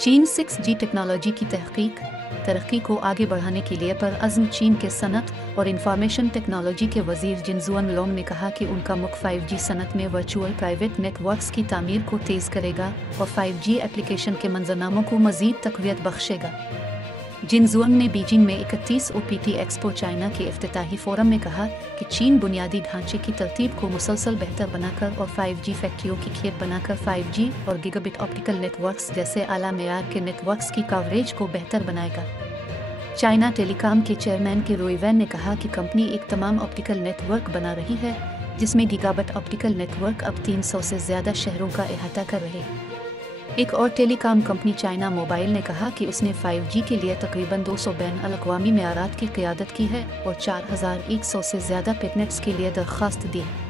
चीन 6G technology की तरक्की को आगे बढ़ाने के लिए परअज़्म चीन के सनत और इंफॉर्मेशन टेक्नोलॉजी के वजीर जिनजुआन लोंग ने कहा कि उनका मुल्क 5G सनत में वर्चुअल प्राइवेट नेटवर्क्स की तामीर को तेज़ करेगा और 5G एप्लीकेशन के मंजरनामों को मज़ीद तक़वियत बख्शेगा। जिनजुआन ने बीजिंग में 31 OPT एक्सपो चाइना के इफ्तिताही फोरम में कहा कि चीन बुनियादी ढांचे की तरतीब को मुसलसल बेहतर बनाकर और 5G फैक्ट्रियों की खेप बनाकर 5G और गीगाबिट ऑप्टिकल नेटवर्क्स जैसे आला मेयार के नेटवर्क्स की कवरेज को बेहतर बनाएगा। चाइना टेलीकॉम के चेयरमैन के रोईवैन ने कहा कि कंपनी एक तमाम ऑप्टिकल नेटवर्क बना रही है जिसमें गीगाबिट ऑप्टिकल नेटवर्क अब 300 से ज़्यादा शहरों का अहाता कर रहे हैं। एक और टेलीकॉम कंपनी चाइना मोबाइल ने कहा कि उसने 5G के लिए तकरीबन 200 बैन-अल-अक़वामी मेयारात की क़यादत की है और 4100 से ज़्यादा पेटेंट्स के लिए दरख्वास्त दी है।